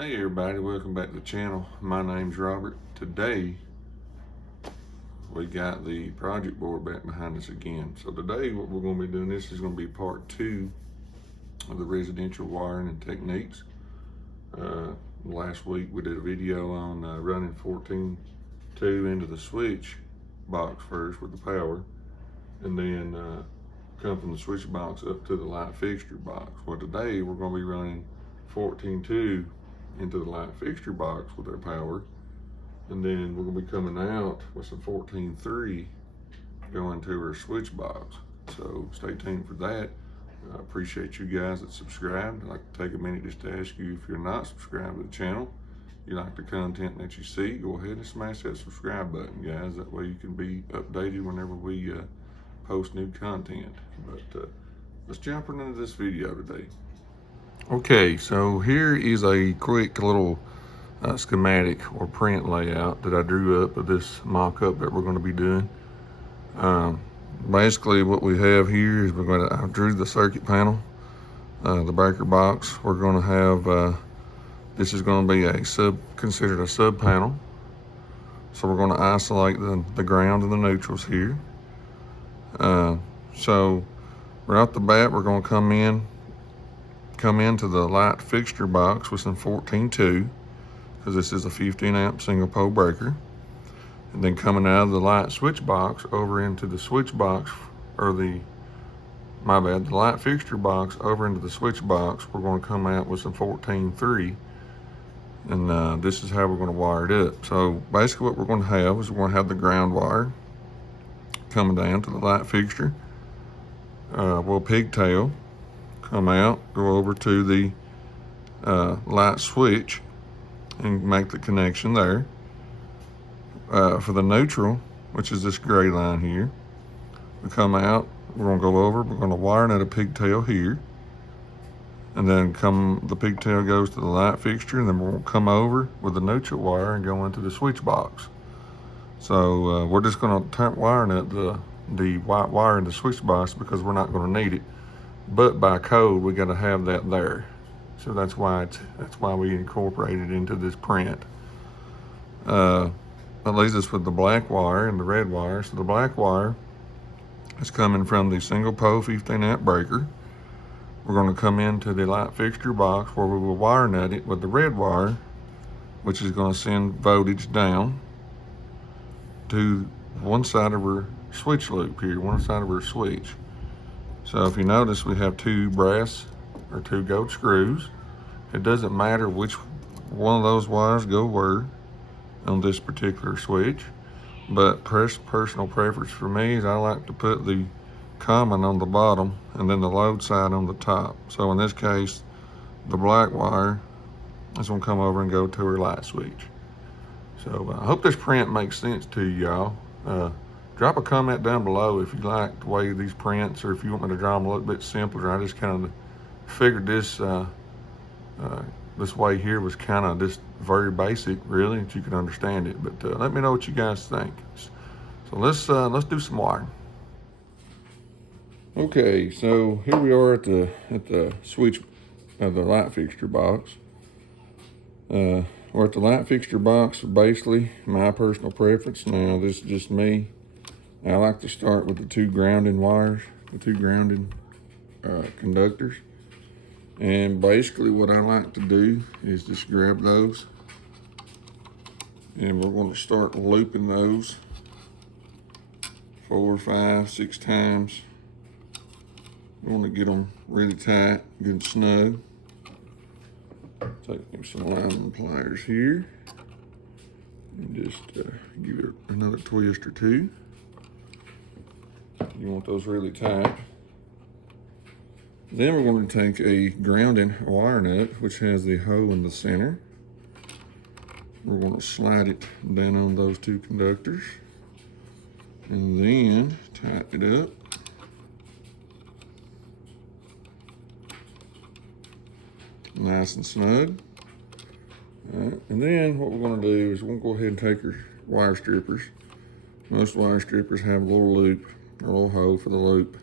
Hey everybody, welcome back to the channel. My name's Robert. Today we got the project board back behind us again. So today what we're going to be doing, this is going to be part 2 of the residential wiring and techniques. Last week we did a video on running 14.2 into the switch box first with the power, and then come from the switch box up to the light fixture box. Well, today we're going to be running 14.2 into the light fixture box with our power, and then we're going to be coming out with some 14.3 going to our switch box. So stay tuned for that. I appreciate you guys that subscribed. I'd like to take a minute just to ask you, if you're not subscribed to the channel, you like the content that you see, go ahead and smash that subscribe button, guys. That way you can be updated whenever we post new content. But let's jump into this video today. Okay, so here is a quick little schematic or print layout that I drew up of this mock-up that we're going to be doing. Basically what we have here is I drew the circuit panel, the breaker box. We're going to have, this is going to be considered a sub panel. So we're going to isolate the ground and the neutrals here. So right off the bat, we're going to come into the light fixture box with some 14.2, because this is a 15 amp single pole breaker. And then coming out of the light switch box over into the switch box, or the light fixture box over into the switch box, we're going to come out with some 14.3. And this is how we're going to wire it up. So basically what we're going to have is we're going to have the ground wire coming down to the light fixture. We'll pigtail, come out, go over to the light switch and make the connection there. For the neutral, which is this gray line here, we come out, we're going to go over, we're going to wire another pigtail here, and then the pigtail goes to the light fixture, and then we'll come over with the neutral wire and go into the switch box. So we're just going to turn wiring up the white wire in the switch box because we're not going to need it. But by code, we got to have that there. So that's why we incorporated it into this print. That leaves us with the black wire and the red wire. So the black wire is coming from the single pole 15 amp breaker. We're going to come into the light fixture box where we will wire nut it with the red wire, which is going to send voltage down to one side of our switch loop here, one side of our switch. So if you notice, we have two brass or two gold screws. It doesn't matter which one of those wires go where on this particular switch, but personal preference for me is I like to put the common on the bottom and then the load side on the top. So in this case, the black wire is going to come over and go to our light switch. So I hope this print makes sense to you, y'all. Drop a comment down below if you like the way these prints, or if you want me to draw them a little bit simpler. I just kind of figured this this way here was kind of just very basic, really, that you can understand it. But let me know what you guys think. So let's do some wiring. Okay, so here we are at the switch of the light fixture box. We're at the light fixture box. Basically, my personal preference. Now this is just me. I like to start with the two grounding wires, the two grounding conductors. And basically what I like to do is just grab those, and we're going to start looping those 4, 5, 6 times. We want to get them really tight, good and snug. Take some alignment pliers here and just give it another twist or two. You want those really tight. Then we're going to take a grounding wire nut, which has the hole in the center. We're going to slide it down on those two conductors and then tighten it up. Nice and snug. All right. And then what we're going to do is we're going to go ahead and take our wire strippers. Most wire strippers have a little loop, a little hole for the loop.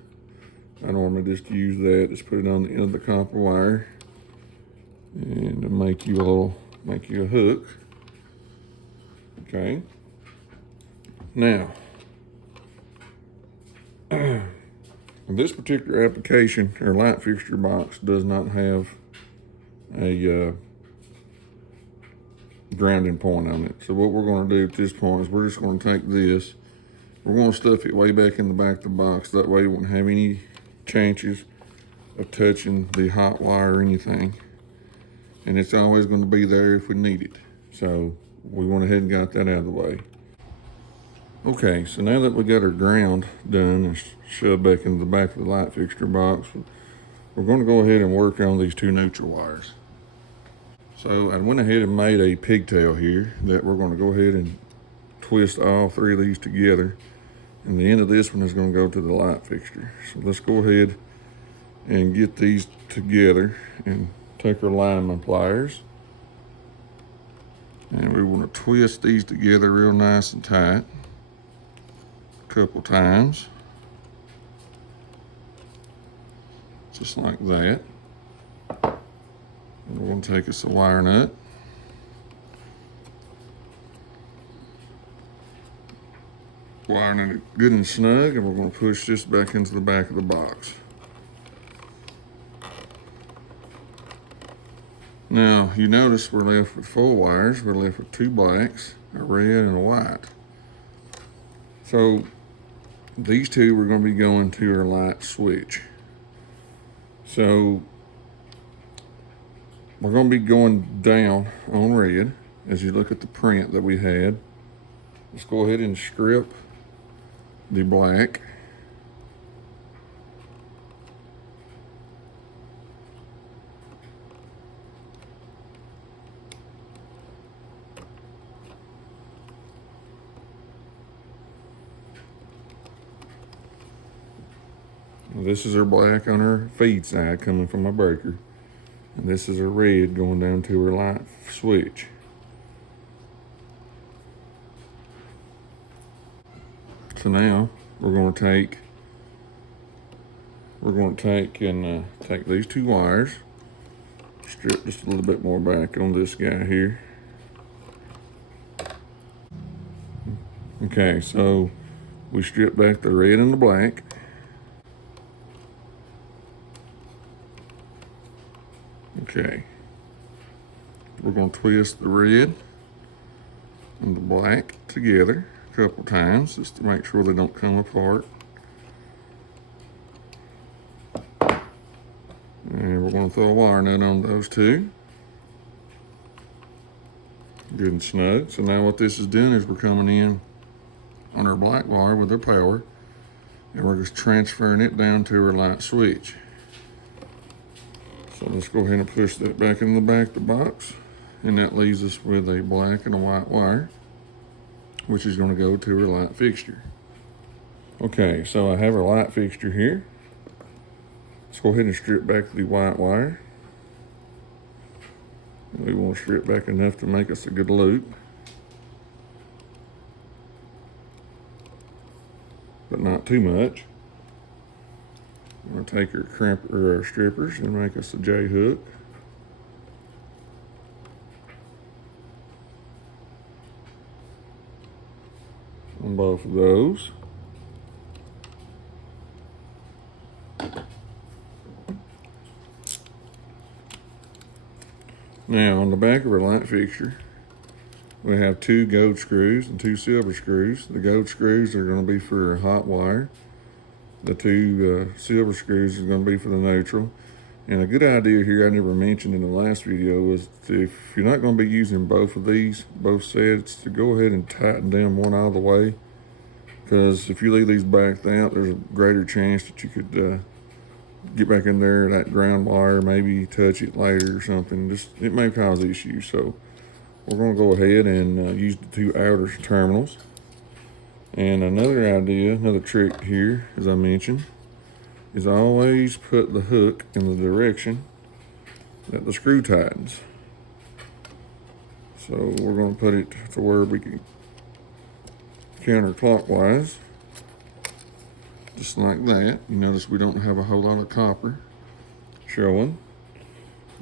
I normally just use that, just put it on the end of the copper wire, and it'll make you a little make you a hook. Okay. Now, this particular application, or light fixture box, does not have a grounding point on it. So what we're going to do at this point is we're just going to take this, we're going to stuff it way back in the back of the box. That way we won't have any chances of touching the hot wire or anything. And it's always going to be there if we need it. So we went ahead and got that out of the way. Okay, so now that we got our ground done and shoved back into the back of the light fixture box, we're going to go ahead and work on these two neutral wires. So I went ahead and made a pigtail here that we're going to go ahead and twist all three of these together. And the end of this one is going to go to the light fixture. So let's go ahead and get these together and take our lineman pliers. And we want to twist these together real nice and tight a couple times. Just like that. And we're going to take us a wire nut. Wiring it good and snug, and we're going to push this back into the back of the box. Now, you notice we're left with 4 wires. We're left with 2 blacks, a red and a white. So these 2 we're going to be going to our light switch. So we're going to be going down on red as you look at the print that we had. Let's go ahead and strip the black. This is our black on our feed side coming from my breaker. And this is our red going down to our light switch. So now we're going to take take these 2 wires, strip just a little bit more back on this guy here. Okay, so we strip back the red and the black. Okay, we're going to twist the red and the black together a couple times just to make sure they don't come apart. And we're going to throw a wire nut on those 2. Good and snug. So now what this is doing is we're coming in on our black wire with our power, and we're just transferring it down to our light switch. So let's go ahead and push that back in the back of the box, and that leaves us with a black and a white wire, which is going to go to our light fixture. Okay, so I have our light fixture here. Let's go ahead and strip back the white wire. We want to strip back enough to make us a good loop, but not too much. We're going to take our strippers and make us a J hook. On both of those. Now on the back of our light fixture, we have 2 gold screws and 2 silver screws. The gold screws are going to be for hot wire. The 2 silver screws is going to be for the neutral. And a good idea here I never mentioned in the last video was if you're not going to be using both of these, both sets, to go ahead and tighten down one out of the way. Because if you leave these backed out, there's a greater chance that you could get back in there, that ground wire, maybe touch it later or something. It may cause issues. So we're going to go ahead and use the 2 outer terminals. And another trick here, as I mentioned, is always put the hook in the direction that the screw tightens. So we're going to put it to where we can counterclockwise, just like that. You notice we don't have a whole lot of copper showing.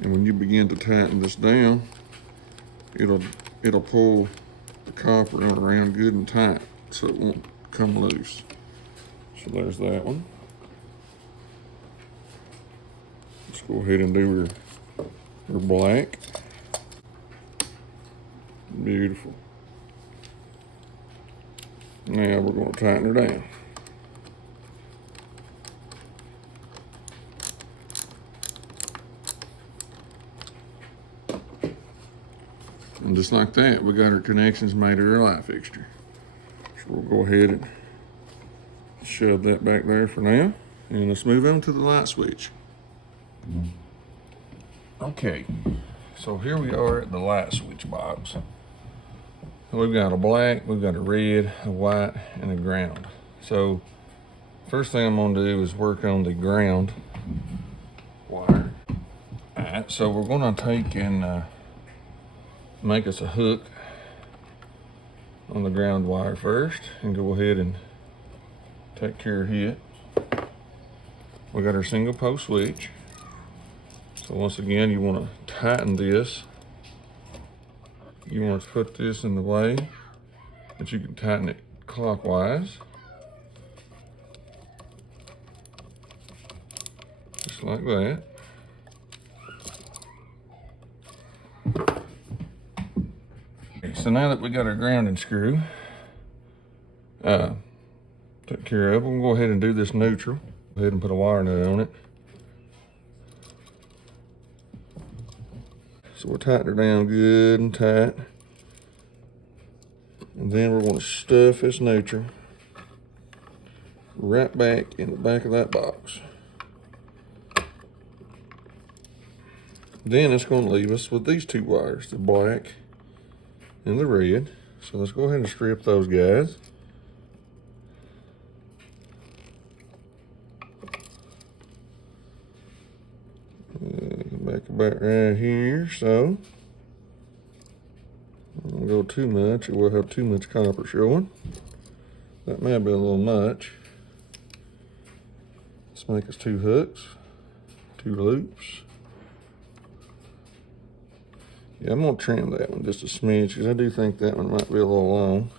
And when you begin to tighten this down, it'll pull the copper around good and tight so it won't come loose. So there's that one. Let's go ahead and do her black. Beautiful. Now we're going to tighten her down. And just like that, we got our connections made to our light fixture. So we'll go ahead and shove that back there for now. And let's move on to the light switch. Okay, so here we are at the light switch box. We've got a black, we've got a red, a white, and a ground. So first thing I'm gonna do is work on the ground wire. All right, so we're gonna take and make us a hook on the ground wire first and go ahead and take care of it. We got our single post switch. So once again, you want to tighten this. You want to put this in the way that you can tighten it clockwise. Just like that. Okay, so now that we got our grounding screw took care of, we'll go ahead and do this neutral. Go ahead and put a wire nut on it. So we'll tighten her down good and tight. And then we're going to stuff this neutral right back in the back of that box. Then it's going to leave us with these two wires, the black and the red. So let's go ahead and strip those guys. Back about right here, so I don't go too much, or we'll have too much copper showing. That might be a little much. Let's make us two hooks, two loops. Yeah, I'm gonna trim that one just a smidge because I do think that one might be a little long.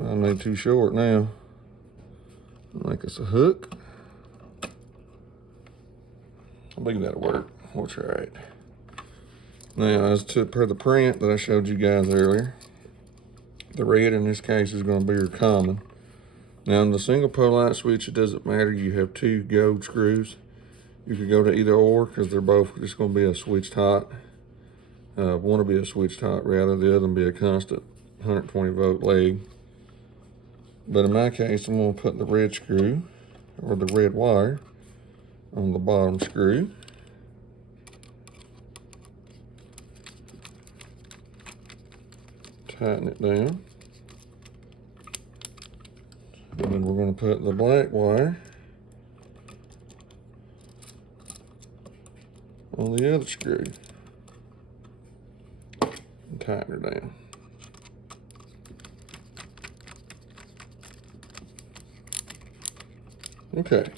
I made too short now. Make us a hook. I believe that'll work. We'll try it. Now, as to per the print that I showed you guys earlier, the red in this case is going to be your common. Now, in the single pole light switch, it doesn't matter. You have two gold screws. You could go to either or because they're both just going to be a switched hot. One will be a switched hot rather, the other will be a constant 120 volt leg. But in my case, I'm going to put the red screw or the red wire on the bottom screw. Tighten it down. And then we're going to put the black wire on the other screw and tighten her down. Okay.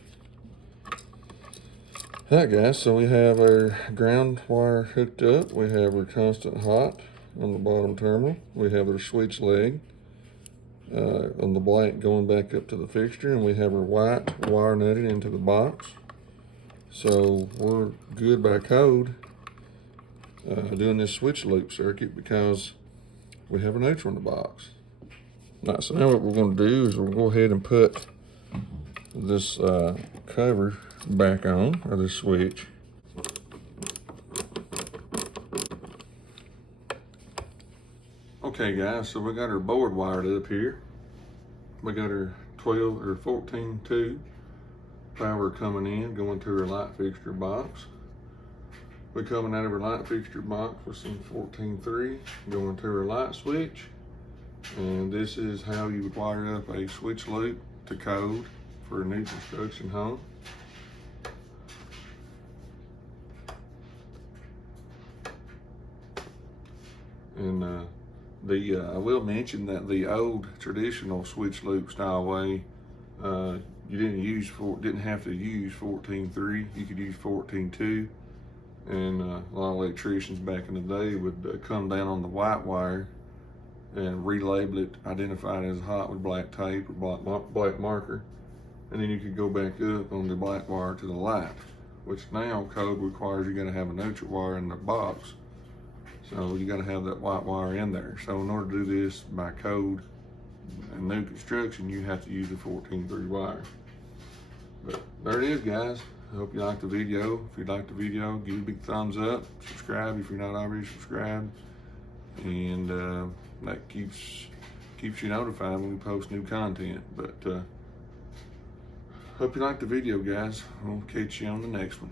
Alright guys, so we have our ground wire hooked up. We have our constant hot on the bottom terminal. We have our switch leg on the black going back up to the fixture, and we have our white wire nutted into the box. So we're good by code doing this switch loop circuit because we have a neutral in the box. Now, so now what we're going to do is we'll go ahead and put this cover back on, or the switch. Okay guys, so we got our board wired up here. We got our 12 or 14.2 power coming in, going to our light fixture box. We're coming out of our light fixture box with some 14.3 going to our light switch. And this is how you would wire up a switch loop to code for a new construction home. And I will mention that the old traditional switch loop style way, you didn't have to use 14.3. You could use 14.2. And a lot of electricians back in the day would come down on the white wire and relabel it, identify it as hot with black tape or black marker, and then you could go back up on the black wire to the light, which now code requires you got to have a neutral wire in the box. So you got to have that white wire in there. So in order to do this by code and new construction, you have to use a 14-3 wire. But there it is, guys. I hope you liked the video. If you liked the video, give it a big thumbs up. Subscribe if you're not already subscribed. And that keeps you notified when we post new content. But hope you liked the video, guys. I'll catch you on the next one.